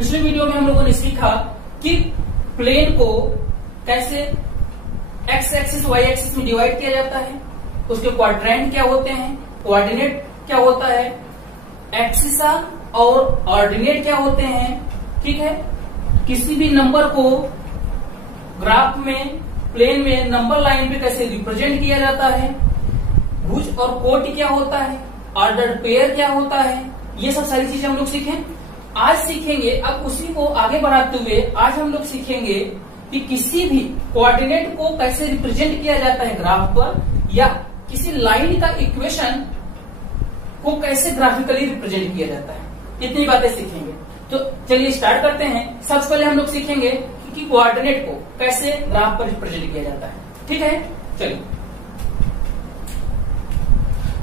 पिछले वीडियो में हम लोगों ने सीखा कि प्लेन को कैसे एक्स एक्सिस वाई एक्सिस में डिवाइड किया जाता है, उसके क्वाड्रेंट क्या होते हैं, कोऑर्डिनेट क्या होता है, एक्सिसा और ऑर्डिनेट क्या होते हैं। ठीक है, किसी भी नंबर को ग्राफ में प्लेन में नंबर लाइन पे कैसे रिप्रेजेंट किया जाता है, भुज और कोटि क्या होता है, ऑर्डर्ड पेयर क्या होता है, ये सब सारी चीजें हम लोग सीखें। आज सीखेंगे, अब उसी को आगे बढ़ाते हुए आज हम लोग सीखेंगे कि किसी भी कोऑर्डिनेट को कैसे रिप्रेजेंट किया जाता है ग्राफ पर, या किसी लाइन का इक्वेशन को कैसे ग्राफिकली रिप्रेजेंट किया जाता है। इतनी बातें सीखेंगे। तो चलिए स्टार्ट करते हैं। सबसे पहले हम लोग सीखेंगे कि कोऑर्डिनेट को कैसे ग्राफ पर रिप्रेजेंट किया जाता है। ठीक है, चलिए।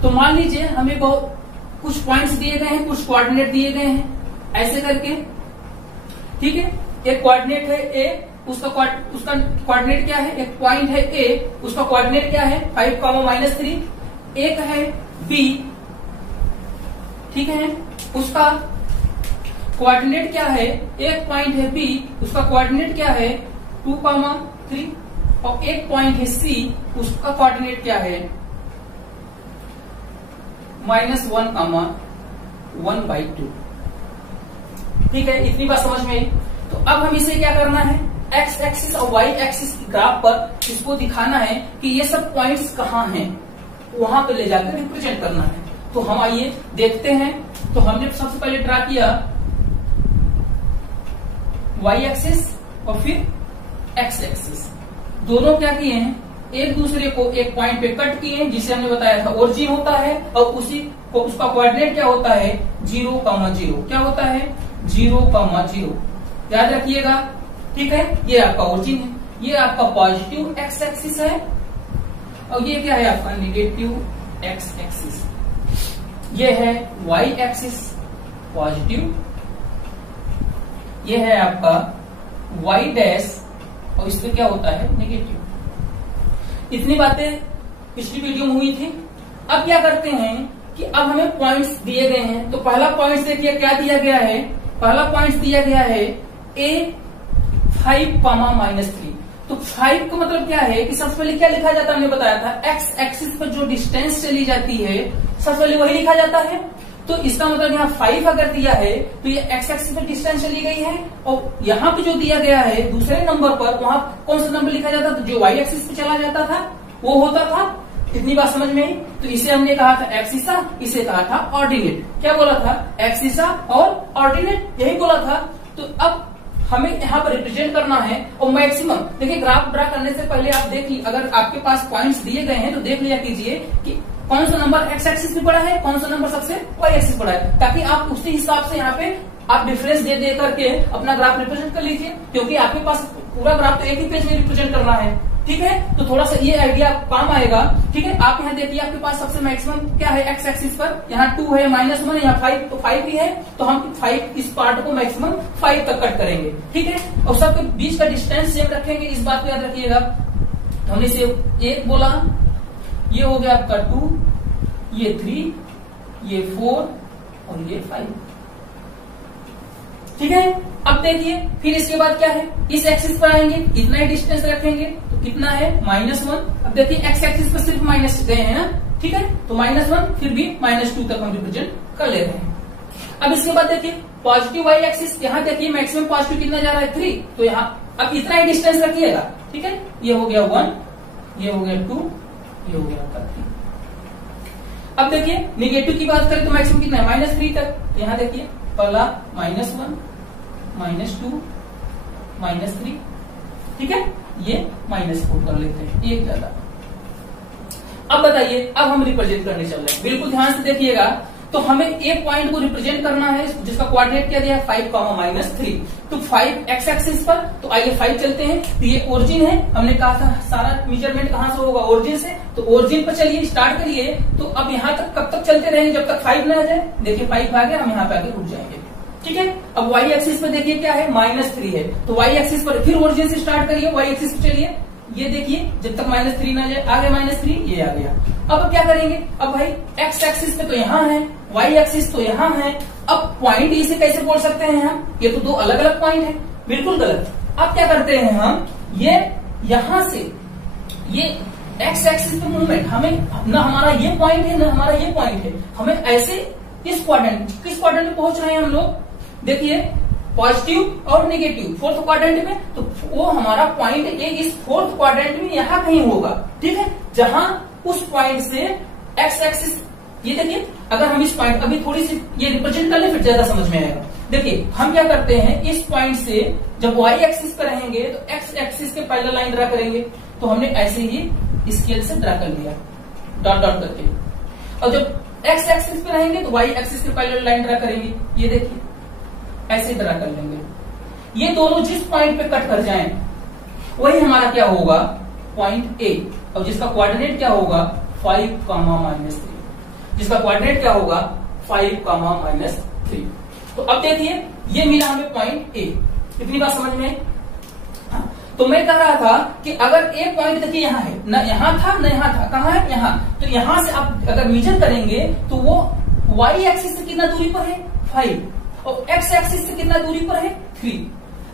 तो मान लीजिए हमें बहुत कुछ पॉइंट्स दिए गए हैं, कुछ कोऑर्डिनेट दिए गए हैं ऐसे करके। ठीक है, एक कोऑर्डिनेट है ए, उसका कोऑर्डिनेट क्या है, एक पॉइंट है ए, उसका कोऑर्डिनेट क्या है 5, -3। एक है बी, ठीक है, उसका कोऑर्डिनेट क्या है, एक पॉइंट है बी, उसका कोऑर्डिनेट क्या है 2, 3। और एक पॉइंट है सी, उसका कोऑर्डिनेट क्या है -1, 1/2। ठीक है, इतनी बात समझ में आई। तो अब हम इसे क्या करना है, एक्स एक्सिस और वाई एक्सिस की ग्राफ पर इसको दिखाना है कि ये सब पॉइंट्स कहाँ हैं, वहां पे ले जाकर रिप्रेजेंट करना है। तो हम आइए देखते हैं। तो हमने सबसे पहले ड्रा किया वाई एक्सिस और फिर एक्स एक्सिस, दोनों क्या किए हैं, एक दूसरे को एक पॉइंट पे कट किए हैं, जिसे हमने बताया था ओरिजिन होता है, और उसी को उसका कोऑर्डिनेट क्या होता है 0, 0। क्या होता है 0, 0। याद रखिएगा। ठीक है, ये आपका ओरिजिन है, ये आपका पॉजिटिव एक्स एक्सिस है, और ये क्या है आपका नेगेटिव एक्स एक्सिस। ये है वाई एक्सिस पॉजिटिव, ये है आपका वाई डैश, और इसमें क्या होता है नेगेटिव। इतनी बातें पिछली वीडियो में हुई थी। अब क्या करते हैं कि अब हमें पॉइंट्स दिए गए हैं। तो पहला पॉइंट देखिए क्या दिया गया है, पहला पॉइंट दिया गया है ए 5, -3। तो 5 का मतलब क्या है कि सबसे पहले क्या लिखा जाता है, हमने बताया था एक्स एक्सिस पर जो डिस्टेंस चली जाती है सबसे पहले वही लिखा जाता है। तो इसका मतलब यहाँ 5 अगर दिया है तो ये एक्स एक्सिस पर डिस्टेंस चली गई है, और यहाँ पे जो दिया गया है दूसरे नंबर पर, वहां कौन सा नंबर लिखा जाता था, जो वाई एक्सिस पे चला जाता था वो होता था। इतनी बात समझ में आई। तो इसे हमने कहा था एक्सिसा, इसे कहा था ऑर्डिनेट। क्या बोला था, एक्सिसा और ऑर्डिनेट, यही बोला था। तो अब हमें यहाँ पर रिप्रेजेंट करना है, और मैक्सिमम देखिए ग्राफ ड्रा करने से पहले आप देख ली, अगर आपके पास पॉइंट्स दिए गए हैं तो देख लिया कीजिए कि कौन सा नंबर एक्स एक्सिस पे पड़ा है, कौन सा नंबर सबसे वाई एक्सिस पड़ा है, ताकि आप उसी हिसाब से यहाँ पे आप डिफरेंस दे दे करके अपना ग्राफ रिप्रेजेंट कर लीजिए, क्योंकि आपके पास पूरा ग्राफ तो एक ही पेज में रिप्रेजेंट करना है। ठीक है, तो थोड़ा सा ये आइडिया काम आएगा। ठीक है, आप यहाँ देखिए आपके पास सबसे मैक्सिमम क्या है एक्स एक्सिस पर, यहाँ 2 है, -1, यहाँ 5, तो 5 भी है, तो हम 5 इस पार्ट को मैक्सिमम 5 तक कट करेंगे। ठीक है, और सबके बीच का डिस्टेंस सेम रखेंगे, इस बात को याद रखिएगा। हमने इसे 1 बोला, ये हो गया आपका 2, ये 3, ये 4 और ये 5। ठीक है, अब देखिए फिर इसके बाद क्या है, इस एक्सिस पर आएंगे, इतना ही डिस्टेंस रखेंगे, तो कितना है -1। अब देखिए एक्स एक्सिस पर सिर्फ माइनस गए हैं ना, ठीक है, तो -1 फिर भी -2 तक हम रिप्रेजेंट कर ले रहे हैं। अब इसके बाद देखिए पॉजिटिव वाई एक्सिस, यहाँ देखिए मैक्सिमम पॉजिटिव कितना जा रहा है 3, तो यहाँ अब इतना ही डिस्टेंस रखिएगा। ठीक है, ये हो गया 1, ये हो गया 2, ये हो गया 3। अब देखिए निगेटिव की बात करें तो मैक्सिमम कितना है -3 तक। यहाँ देखिए पहला -1, -2, -3। ठीक है, ये -4 कर लेते हैं, एक ज्यादा। अब बताइए, अब हम रिप्रेजेंट करने चल रहे हैं, बिल्कुल ध्यान से देखिएगा। तो हमें एक पॉइंट को रिप्रेजेंट करना है जिसका कोऑर्डिनेट क्या दिया है 5, -3। तो 5 एक्स एक्सिस पर, तो आइए 5 चलते हैं। तो ये ओरिजिन है, हमने कहा था सारा मेजरमेंट कहां से होगा, ओरिजिन से। तो ओरिजिन पर चलिए स्टार्ट करिए। तो अब यहाँ तक कब तक चलते रहेंगे, जब तक 5 न आ जाए। देखिए 5 आ गया, हम यहाँ पे आके रुक जाएंगे। ठीक है, अब वाई एक्सिस पर देखिए क्या है -3 है, तो वाई एक्सिस पर फिर ओरिजिन से स्टार्ट करिए, वाई एक्सिस पर चलिए। ये देखिए जब तक -3 ना जाए, आ गया -3, ये आ गया। अब क्या करेंगे, अब भाई एक्स एक्सिस पे तो यहाँ है, वाई एक्सिस तो यहाँ है। अब पॉइंट इसे कैसे बोल सकते हैं हम, ये तो दो अलग अलग पॉइंट है, बिल्कुल गलत। अब क्या करते हैं हम, ये यहां से ये एक्स एक्सिस पे मूवमेंट, हमें न हमारा ये पॉइंट है न हमारा ये पॉइंट है, हमें ऐसे इस क्वाड्रेंट, किस क्वाड्रेंट में पहुंच रहे हैं हम लोग, देखिए पॉजिटिव और नेगेटिव फोर्थ क्वाड्रेंट में, तो वो हमारा पॉइंट ए इस फोर्थ क्वाड्रेंट में यहां कहीं होगा, ठीक है, जहां उस पॉइंट से एक्स एक्सिस, ये देखिए अगर हम इस पॉइंट, अभी थोड़ी सी ये रिप्रेजेंट कर ले फिर ज्यादा समझ में आएगा। देखिए हम क्या करते हैं, इस पॉइंट से जब वाई एक्सिस पे रहेंगे तो एक्स एक्सिस के पैरेलल लाइन ड्रा करेंगे, तो हमने ऐसे ही स्केल से ड्रा कर लिया डॉट डॉट करके, और जब एक्स एक्सिस पे रहेंगे तो वाई एक्सिस के पैरेलल लाइन ड्रा करेंगे, ये देखिए ऐसे ड्रा कर लेंगे। ये दोनों जिस पॉइंट पे कट कर जाएं वही हमारा क्या होगा, पॉइंट ए, और जिसका कोऑर्डिनेट क्या होगा 5, -3, जिसका कोऑर्डिनेट क्या होगा 5, -3। तो अब देखिए ये मिला हमें पॉइंट ए, इतनी बात समझ में। हाँ, तो मैं कह रहा था कि अगर ए पॉइंट देखिए यहाँ है, न यहाँ था न यहाँ था, कहाँ है यहाँ, तो यहाँ से आप अगर मेजर करेंगे तो वो वाई एक्सिस से कितना दूरी पर है 5, और एक्स एक्सिस से कितना दूरी पर है 3।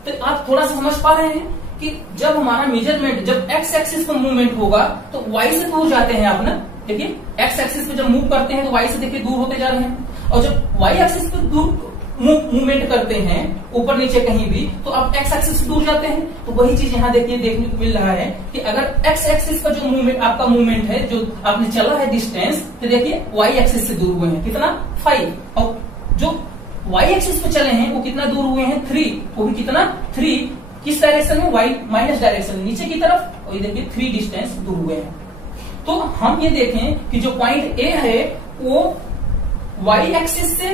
तो आप थोड़ा सा समझ पा रहे हैं कि जब हमारा मेजरमेंट, जब एक्स एक्सिस पर मूवमेंट होगा तो वाई से दूर जाते हैं आप ना, देखिए एक्स एक्सिस पे जब मूव करते हैं तो वाई से देखिए दूर होते जा रहे हैं, और जब वाई एक्सिस पे दूर मूवमेंट करते हैं ऊपर नीचे कहीं भी, तो आप एक्स एक्सिस से दूर जाते हैं। तो वही चीज यहाँ देखिए देखने को मिल रहा है कि अगर एक्स एक्सिस का जो मूवमेंट, आपका मूवमेंट है जो आपने चला है डिस्टेंस, तो देखिए वाई एक्सिस से दूर हुए हैं कितना 5, और जो वाई एक्सिस पे चले हैं वो कितना दूर हुए हैं 3, वो भी कितना 3, किस डायरेक्शन में, वाई माइनस डायरेक्शन में नीचे की तरफ, और ये देखिए 3 डिस्टेंस दूर हुए हैं। तो हम ये देखें कि जो पॉइंट ए है वो वाई एक्सिस से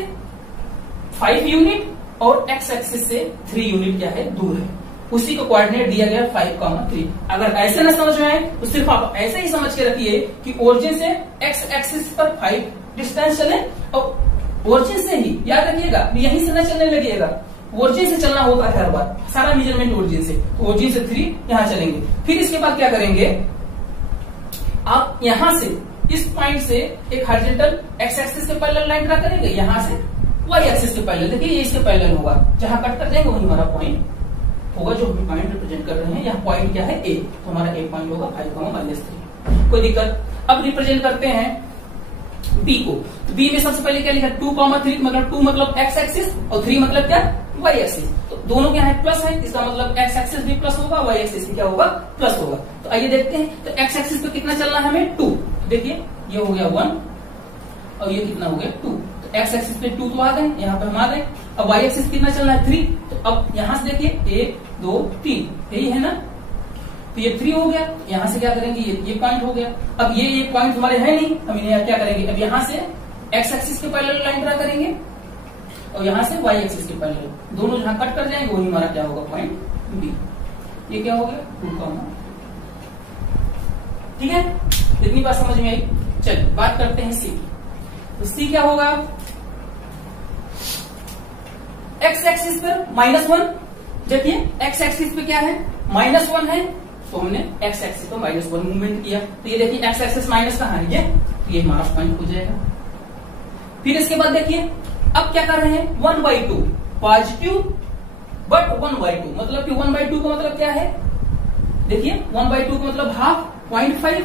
5 यूनिट और एक्स एक्सिस से 3 यूनिट क्या है, दूर है, उसी को कोऑर्डिनेट दिया गया 5, 3। अगर ऐसे ना समझ में आए तो सिर्फ आप ऐसे ही समझ के रखिए कि ओरिजिन से एक्स एक्सिस पर 5 डिस्टेंस चले, और ओरिजिन से ही याद रखिएगा, यहीं से न चलने लगिएगा, ओरिजिन से चलना होता है हर बार, सारा मेजरमेंट ओरिजिन से, तो ओरिजिन से 3 यहां चलेंगे। फिर इसके बाद क्या करेंगे, आप यहां से इस पॉइंट से एक हॉरिजॉन्टल एक्स एक्सिस के पैरेलल लाइन ड्रा करेंगे, यहां से वाई एक्सिस के पैरेलल, देखिए ये इसके पैरेलल होगा, जहां कट कर जाएंगे वही हमारा पॉइंट होगा, जो हम पॉइंट रिप्रेजेंट कर रहे हैं। यहाँ पॉइंट क्या है ए, तो हमारा ए पॉइंट होगा 5, कोई दिक्कत। अब रिप्रेजेंट करते हैं बी को, तो बी में सबसे पहले क्या लिखा 2, 3, मतलब 2 मतलब एक्स एक्सिस और 3 मतलब क्या वाई एक्सिस, तो दोनों क्या है प्लस है, इसका मतलब एक्स एक्सिस भी प्लस होगा, वाई एक्सिस भी क्या होगा प्लस होगा। तो आइए देखते हैं, तो एक्स एक्सिस पे कितना चलना है हमें 2, देखिए ये हो गया 1 और ये कितना हो गया 2, तो एक्स एक्सिस पे 2 तो आ गए, यहाँ पे हम आ गए। अब वाई एक्सिस कितना चलना है 3, तो अब यहां से देखिए 1, 2, 3 यही है ना, तो ये 3 हो गया, यहाँ से क्या करेंगे ये पॉइंट हो गया। अब ये पॉइंट हमारे है नहीं, हम इन्हें क्या करेंगे, अब यहाँ से एक्स एक्सिस के पैरेलल लाइन ड्रा करेंगे और यहाँ से वाई एक्सिस के पैरेलल, दोनों जहां कट कर जाएंगे वही हमारा क्या होगा पॉइंट बी। ये क्या हो गया 2, ठीक है, इतनी बात समझ में आई। चलिए बात करते हैं सी की, तो सी क्या होगा, एक्स एक्सिस पर -1, देखिए एक्स एक्सिस पे क्या है -1 है, तो हमने एक्स एक्सिस पर -1 मूवमेंट किया, तो ये देखिए एक्स एक्सिस माइनस कहां है, ये हमारा पॉइंट हो जाएगा। फिर इसके बाद देखिए अब क्या कर रहे हैं 1/2 पॉजिटिव बट 1/2, मतलब कि 1/2 का मतलब क्या है, देखिए 1/2 का मतलब हाफ 0.5,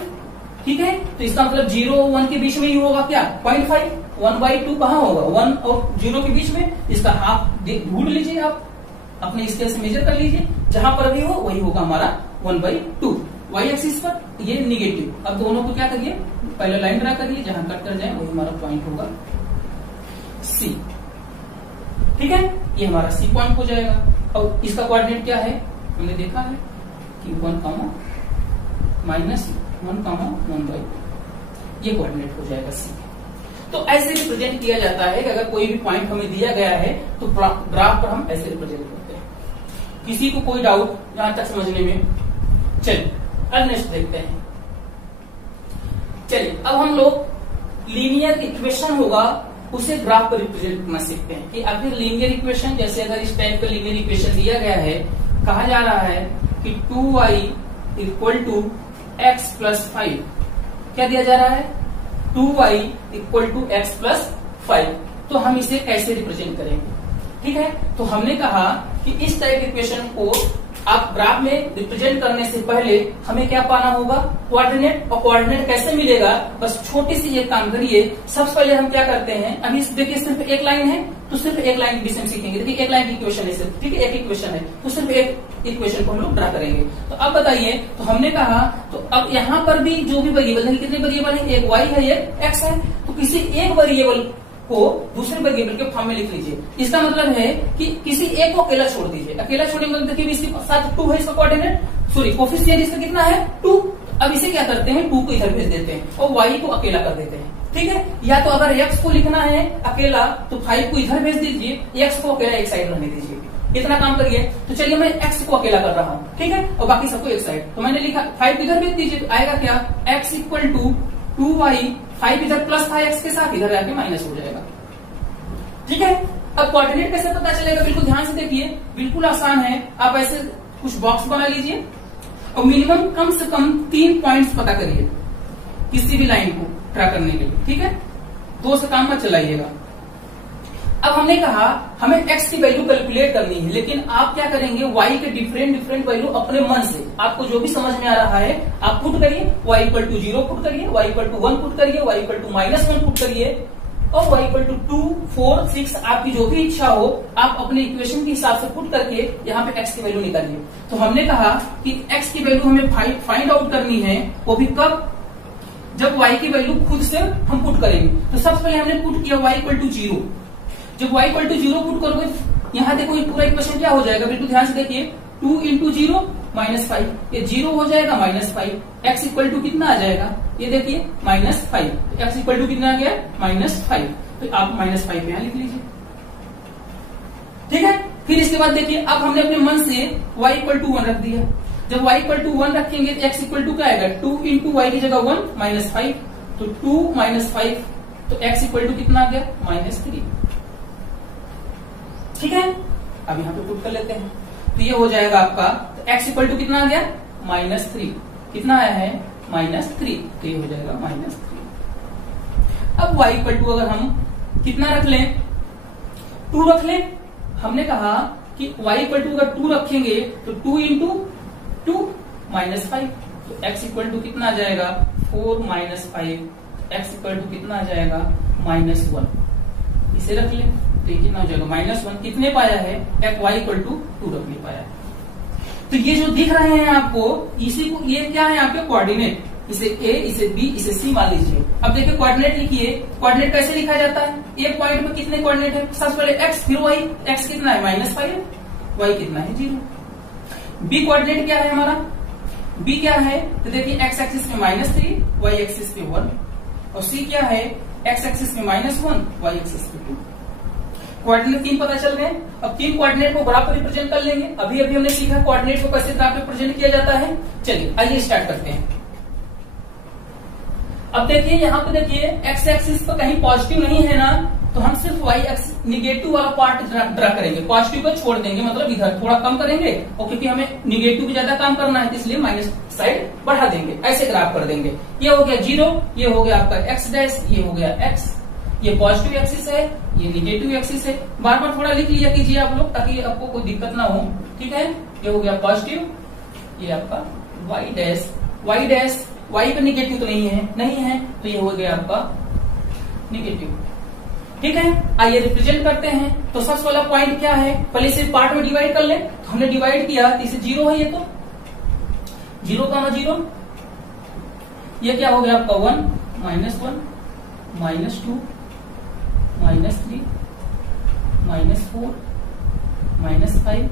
ठीक है, तो इसका मतलब 0 और 1 के बीच में ही होगा क्या 0.5, 1/2 कहां होगा 1 और 0 के बीच में, इसका हाफ ढूंढ लीजिए, आप अपने स्केल से मेजर कर लीजिए, जहां पर भी हो वही होगा हमारा 1/2। वाई एक्सिस पर ये निगेटिव, अब दोनों को क्या करिए पहले लाइन ड्रा करिए, जहां कट कर जाए वही हमारा पॉइंट होगा सी, ठीक है, ये हमारा सी पॉइंट हो जाएगा। और इसका कोऑर्डिनेट क्या है, हमने देखा है कि 1, -1, 1/2 ये कोऑर्डिनेट हो जाएगा सी। तो ऐसे रिप्रेजेंट किया जाता है कि अगर कोई भी पॉइंट हमें दिया गया है तो ग्राफ पर हम ऐसे रिप्रेजेंट करते हैं। किसी को कोई डाउट यहां तक समझने में? चलिए अब नेक्स्ट देखते हैं। चलिए अब हम लोग लीनियर इक्वेशन होगा उसे ग्राफ पर रिप्रेजेंट करना सीखते हैं कि आखिर लीनियर इक्वेशन, जैसे अगर इस टाइप का लीनियर इक्वेशन दिया गया है, कहा जा रहा है कि 2y = x + 5, क्या दिया जा रहा है 2y = x + 5। तो हम इसे कैसे रिप्रेजेंट करेंगे? ठीक है, तो हमने कहा कि इस टाइप इक्वेशन को आप ग्राफ में रिप्रेजेंट करने से पहले हमें क्या पाना होगा? कोऑर्डिनेट। और कोऑर्डिनेट कैसे मिलेगा? बस छोटी सी ये काम करिए। सबसे पहले हम क्या करते हैं, अभी देखिए सिर्फ एक लाइन है तो सिर्फ एक लाइन की हम सीखेंगे। देखिए एक लाइन की इक्वेशन है सिर्फ, ठीक है, एक इक्वेशन है तो सिर्फ एक इक्वेशन को हम लोग ड्रा करेंगे। तो अब बताइए, तो हमने कहा तो अब यहाँ पर भी जो भी वेरिएबल है, कितने वेरिएबल है? एक वाई है, एक एक्स है। तो किसी एक वेरिएबल को दूसरे वेरिएबल के फॉर्म में लिख लीजिए। इसका मतलब है कि किसी एक को अकेला छोड़ दीजिए। अकेला छोड़ने मतलब देखिए इसके साथ 2 है, इसका कोऑर्डिनेट सॉरी कोफिशिएंट इसका कितना है? 2। अब इसे क्या करते हैं? 2 को इधर भेज देते हैं और y को अकेला कर देते हैं। ठीक है, या तो अगर x को लिखना है अकेला तो 5 को इधर भेज दीजिए, x को अकेला एक साइड रहने दीजिए। इतना काम करिए। तो चलिए मैं x को अकेला कर रहा हूँ, ठीक है, और बाकी सबको एक साइड। तो मैंने लिखा 5 इधर भेज दीजिए, तो आएगा क्या? x इक्वल टू 2y, 5 इधर प्लस था x के साथ, इधर आके माइनस हो जाएगा। ठीक है, अब कोऑर्डिनेट कैसे पता चलेगा? बिल्कुल ध्यान से देखिए, बिल्कुल आसान है। आप ऐसे कुछ बॉक्स बना लीजिए और मिनिमम कम से कम 3 पॉइंट्स पता करिए किसी भी लाइन को ट्रा करने के लिए। ठीक है, 2 से काम मत चलाइएगा। अब हमने कहा हमें x की वैल्यू कैलकुलेट करनी है, लेकिन आप क्या करेंगे? y के डिफरेंट वैल्यू अपने मन से आपको जो भी समझ में आ रहा है आप पुट करिए। y इक्वल टू 0 पुट करिए, y इक्वल टू 1 पुट करिए, y इक्वल टू -1 पुट करिए और y इक्वल टू 2, 4, 6 आपकी जो भी इच्छा हो आप अपने इक्वेशन के हिसाब से पुट करके यहाँ पे x की वैल्यू निकालिए। तो हमने कहा कि x की वैल्यू हमें फाइंड आउट करनी है, वो भी कब? जब y की वैल्यू खुद से हम पुट करेंगे। तो सबसे पहले हमने पुट किया y इक्वल टू 0। जब y इक्वल टू 0 पुट करोगे, यहाँ देखो ये पूरा इक्वेशन क्या हो जाएगा? बिल्कुल ध्यान से देखिए, 2 इंटू 0 -5, ये 0 हो जाएगा -5। x इक्वल टू कितना आ जाएगा? ये देखिए -5। x इक्वल टू कितना आ गया? -5। तो आप -5 यहाँ लिख लीजिए। ठीक है, फिर इसके बाद देखिए अब हमने अपने मन से y इक्वल टू 1 रख दिया। जब y इक्वल टू 1 रखेंगे तो x इक्वल टू क्या आएगा? 2 इंटू y की जगह 1 -5, तो 2 -5, तो x इक्वल टू कितना आ गया? -3। ठीक है, अब यहाँ पे पुट कर लेते हैं तो ये हो जाएगा आपका, तो x इक्वल टू कितना आ गया? -3। कितना आया है? -3, तो ये हो जाएगा -3। अब y इक्वल टू अगर हम कितना रख लें? 2 रख लें। हमने कहा कि y इक्वल टू अगर 2 रखेंगे तो 2 इंटू 2 -5, तो x इक्वल टू कितना आ जाएगा? 4 -5, x इक्वल टू कितना आ जाएगा? -1। इसे रख लें तो ये कितना हो जाएगा? -1। कितने पाया है? y इक्वल टू 2 रख नहीं पाया। तो ये जो दिख रहे हैं आपको, इसी को ये क्या है? आपके कोऑर्डिनेट। इसे a, इसे b, इसे c मान लीजिए। अब देखिए कोऑर्डिनेट लिखिए। कोऑर्डिनेट कैसे लिखा जाता है? एक पॉइंट में कितने कोऑर्डिनेट है? सबसे पहले x फिर y। x कितना है? -5, y कितना है? 0। b कोऑर्डिनेट क्या है हमारा? b क्या है? तो देखिए x एक्सिस में -3, y एक्सिस पे 1, और c क्या है? x एक्सिस में -1, y एक्सिस पे 2। कोऑर्डिनेट 3 पता चल गए। अब 3 कोऑर्डिनेट को ग्राफ पर रिप्रेजेंट कर लेंगे। अभी हमने सीखा कोऑर्डिनेट को कैसे ग्राफ पे प्रेजेंट किया जाता है। चलिए आइए स्टार्ट करते हैं। अब देखिए यहाँ पे देखिए x एक्सिस पर कहीं पॉजिटिव नहीं है ना, तो हम सिर्फ y एक्सिस निगेटिव वाला पार्ट ड्रा करेंगे, पॉजिटिव को छोड़ देंगे, मतलब इधर थोड़ा कम करेंगे, और क्योंकि हमें निगेटिव ज्यादा काम करना है तो इसलिए माइनस साइड बढ़ा देंगे, ऐसे ग्राफ कर देंगे। ये हो गया 0, ये हो गया आपका x डैश, ये हो गया x, ये पॉजिटिव एक्सिस है, ये निगेटिव एक्सिस है। बार बार थोड़ा लिख लिया कीजिए आप लोग ताकि आपको कोई दिक्कत ना हो। ठीक है, ये हो गया पॉजिटिव, ये आपका y डैश, y का निगेटिव तो नहीं है, तो ये हो गया आपका निगेटिव। ठीक है, आइए रिप्रेजेंट करते हैं। तो सबसे वाला पॉइंट क्या है? पहले इसे पार्ट में डिवाइड कर ले। तो हमने डिवाइड किया तो इसे 0 है, ये तो 0, ये क्या हो गया आपका 1, -1, -2, -3, -4, -5,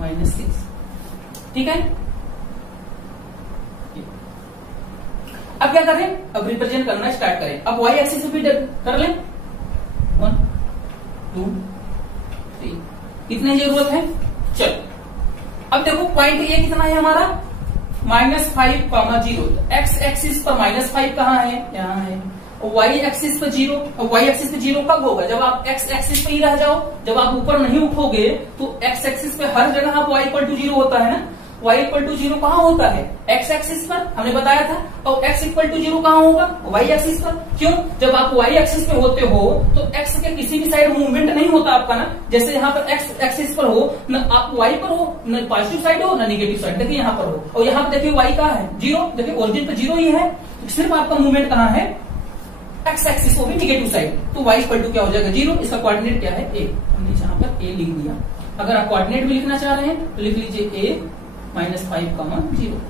-6। ठीक है, अब क्या करें? अब रिप्रेजेंट करना स्टार्ट करें। अब y एक्सिस भी कर लें, 1, 2, 3, कितने जरूरत है? चलो अब देखो पॉइंट ए कितना है हमारा? -5, 0। एक्स एक्सिस पर -5 कहाँ है? यहाँ है। और y एक्सिस पर 0, और y एक्सिस पे 0 कब होगा? जब आप x एक्सिस पे ही रह जाओ, जब आप ऊपर नहीं उठोगे तो x एक्सिस पे हर जगह आप y इक्वल टू 0 होता है ना। y इक्वल टू 0 कहाँ होता है? x एक्सिस पर, हमने बताया था। और x इक्वल टू 0 कहाँ होगा? y एक्सिस पर। क्यों? जब आप y एक्सिस पे होते हो तो x के किसी भी साइड मूवमेंट नहीं होता आपका ना। जैसे यहाँ पर x एक्सिस पर हो, न आप y पर हो, न पॉजिटिव साइड हो, न निगेटिव साइड। देखिए यहाँ पर हो, और यहाँ पर देखिए y कहाँ है? 0। देखिए ओरिजिन पे 0 ही है, सिर्फ आपका मूवमेंट कहाँ है? x एक्सिस, वो भी निगेटिव साइड। तो y इक्वल टू क्या हो जाएगा? 0। इसका कोऑर्डिनेट क्या है? a। हमने यहाँ पर a लिख दिया। अगर आप कोऑर्डिनेट भी लिखना चाह रहे हैं तो लिख लीजिए a -5, 0।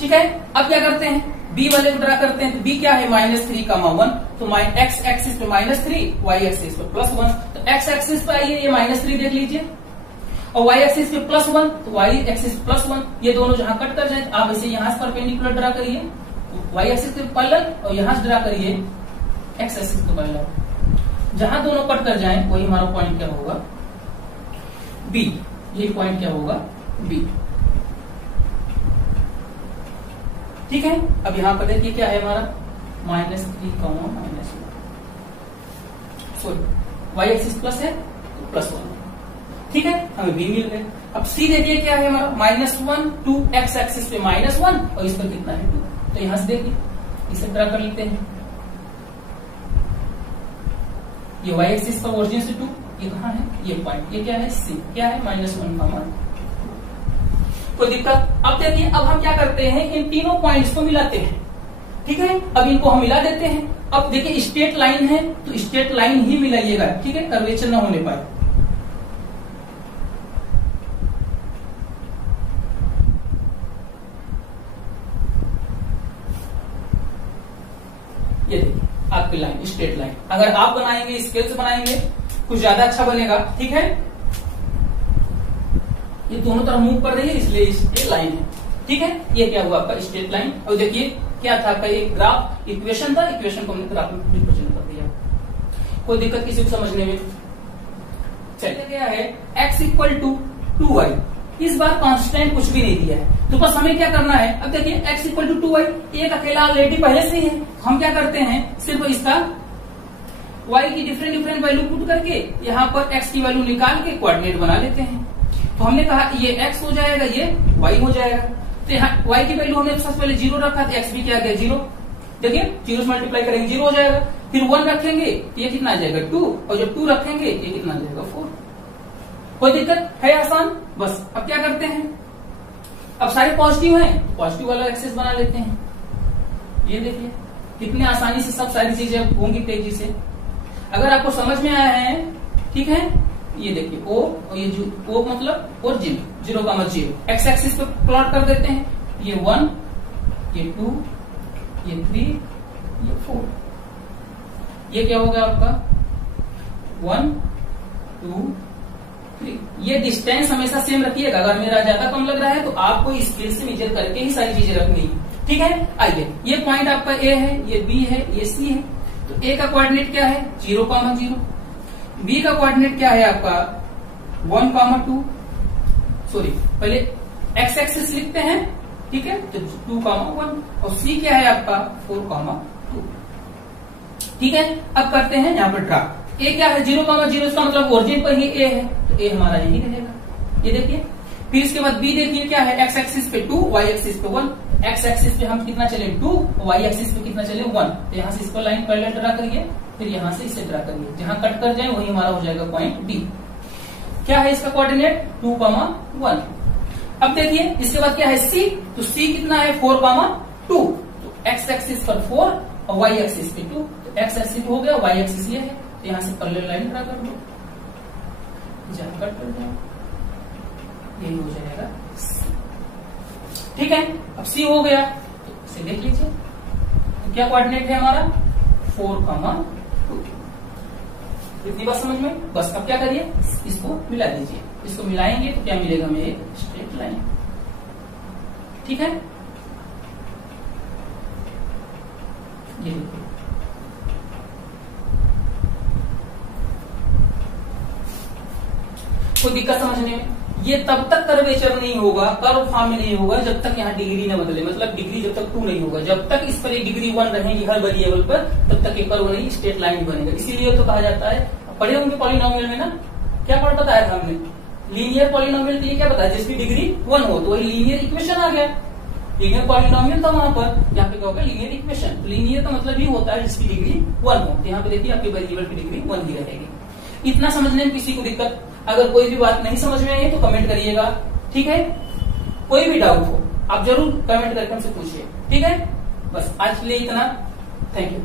ठीक है। अब क्या करते हैं? b वाले को ड्रा करते हैं। तो b क्या है? -3, 1। तो x एक्सिस पे -3, y एक्सिस पे +1। तो x एक्सिस पे आइए, ये -3 देख लीजिए, और y एक्सिस पे +1, तो y एक्सिस +1। ये दोनों जहां कट कर जाए, आप इसे यहां से परपेंडिकुलर ड्रा करिए, y एक्सिस पे पैरेलल, और यहां से ड्रा करिए x एक्सिस पे पैरेलल। जहां दोनों कट कर जाएं वही हमारा पॉइंट क्या होगा? B। ये पॉइंट क्या होगा? B। ठीक है। अब यहां पर देखिए क्या है हमारा? -3, -1। सॉरी, y एक्सिस प्लस है तो +1। ठीक है, हमें B मिल गए। अब C देखिए क्या है हमारा? -1, 2, x एक्सिस पे -1, और इस पर कितना है? 2। तो यहां से देखिए, इसे ड्रा कर लेते हैं। ये y एक्सिस पर ओरिजिन से 2, ये कहाँ है? ये पॉइंट, ये क्या है? C। क्या है? -1, कोई दिक्कत? अब देखिए, अब हम क्या करते हैं? इन तीनों पॉइंट्स को मिलाते हैं। ठीक है, अब इनको हम मिला देते हैं। अब देखिए स्ट्रेट लाइन है तो स्ट्रेट लाइन ही मिलाइएगा, ठीक है, कर्वेचर ना होने पाए। ये देखिए आपकी लाइन, स्ट्रेट लाइन। अगर आप बनाएंगे, स्केल से बनाएंगे, कुछ ज्यादा अच्छा बनेगा। ठीक है, ये दोनों तरफ मूव कर रही है, इसलिए स्ट्रेट लाइन है। ठीक है, ये क्या हुआ आपका? Straight line. और देखिए क्या था आपका? एक ग्राफ इक्वेशन था, इक्वेशन को हमने ग्राफ में रिप्रेजेंट कर दिया। कोई दिक्कत किसी को समझने में? चलिए, क्या है? x equal to 2y। इस बार कांस्टेंट कुछ भी नहीं दिया है, तो बस हमें क्या करना है? अब देखिए x इक्वल टू 2y, एक अकेला ऑलरेडी पहले से ही है। हम क्या करते हैं? सिर्फ इसका y की डिफरेंट वैल्यू पुट करके यहाँ पर x की वैल्यू निकाल के कोऑर्डिनेट बना लेते हैं। तो हमने कहा ये x हो जाएगा, ये y हो जाएगा। तो यहाँ y की वैल्यू हमने सबसे पहले 0 रखा, तो x भी क्या आ गया? 0। देखिए 0 से मल्टीप्लाई करेंगे 0 हो जाएगा। फिर 1 रखेंगे तो ये कितना आ जाएगा? 2, और जब 2 रखेंगे ये कितना आ जाएगा? 4। कोई दिक्कत है? आसान। बस अब क्या करते हैं? अब सारे पॉजिटिव हैं, पॉजिटिव वाला एक्सेस बना लेते हैं। ये देखिए कितने आसानी से सब सारी चीजें होंगी तेजी से। अगर आपको समझ में आया है, ठीक है, ये देखिए O, और ये O मतलब ओरिजिन 0, एक्स एक्सिस पे प्लॉट कर देते हैं। ये 1, ये 2, ये 3, ये 4। ये क्या होगा आपका? 1, 2, 3। ये डिस्टेंस हमेशा सेम रखिएगा। अगर मेरा ज्यादा कम लग रहा है तो आपको स्केल से मेजर करके ही सारी चीजें रखनी है। ठीक है, आइए, ये पॉइंट आपका A है, ये B है, ये C है। तो A का कोऑर्डिनेट क्या है? 0, 0। B का कोऑर्डिनेट क्या है आपका? 1, 2। सॉरी, पहले x एक्सिस लिखते हैं, ठीक है, तो 2, 1। और C क्या है आपका? 4, 2। ठीक है, अब करते हैं यहाँ पर ड्रा। A क्या है? 0, 0। इसका मतलब ओरिजिन पर ही A है, तो A हमारा यही रहेगा। ये देखिए। फिर इसके बाद B देखिए क्या है? x एक्सिस पे 2, y एक्सिस पे 1। x एक्सिस पे हम कितना चले? 2, y एक्सिस पे कितना चले? 1। तो यहाँ से इसको लाइन पैरेलल ड्रा करिए, फिर यहाँ से इसे ड्रा करिए। जहां कट कर जाए वही हमारा हो जाएगा पॉइंट D। क्या है इसका कोऑर्डिनेट? 2, 1। अब देखिए इसके बाद क्या है? C। तो C कितना है? 4, 2। तो x एक्सिस पर 4 और y एक्सिस पे 2। तो x एक्सिस हो गया, y एक्सिस ये है, तो यहाँ से पैरेलल लाइन ड्रा कर दो, जहां कट कर जाए यही हो जाएगा C। ठीक है, अब C हो गया, तो इसे देख लीजिए। तो क्या कोऑर्डिनेट है हमारा? 4, 2। इतनी बात समझ में? बस अब क्या करिए? इसको मिला दीजिए। इसको मिलाएंगे तो क्या मिलेगा हमें? एक स्ट्रेट लाइन। ठीक है, ये देखिए, कोई दिक्कत समझने में? ये तब तक कर्वेचर नहीं होगा, कर्व फॉर्म में नहीं होगा जब तक यहाँ डिग्री न बदले। मतलब डिग्री जब तक 2 नहीं होगा, जब तक इस पर एक डिग्री 1 रहेगी हर वेरिएबल पर, तब तक ये कर्व नहीं, स्ट्रेट लाइन बनेगा। इसीलिए तो कहा जाता है, पढ़े होंगे पॉलिनोमियल में ना, क्या पढ़ बताया था हमने? लीनियर पॉलिनोमियल तो ये क्या बताया, जिसकी डिग्री 1 हो, तो वही लीनियर इक्वेशन आ गया। लीनियर पॉलिनोमियल था वहां पर, यहाँ पे क्या होगा लीनियर इक्वेशन। लीनियर का मतलब ये होता है जिसकी डिग्री 1 हो, तो यहाँ पे देखिए आपके वेरिएबल की डिग्री 1 ही रहेगी। इतना समझने में किसी को दिक्कत, अगर कोई भी बात नहीं समझ में आई तो कमेंट करिएगा, ठीक है। कोई भी डाउट हो आप जरूर कमेंट करके हमसे पूछिए, ठीक है। बस आज के लिए इतना, थैंक यू।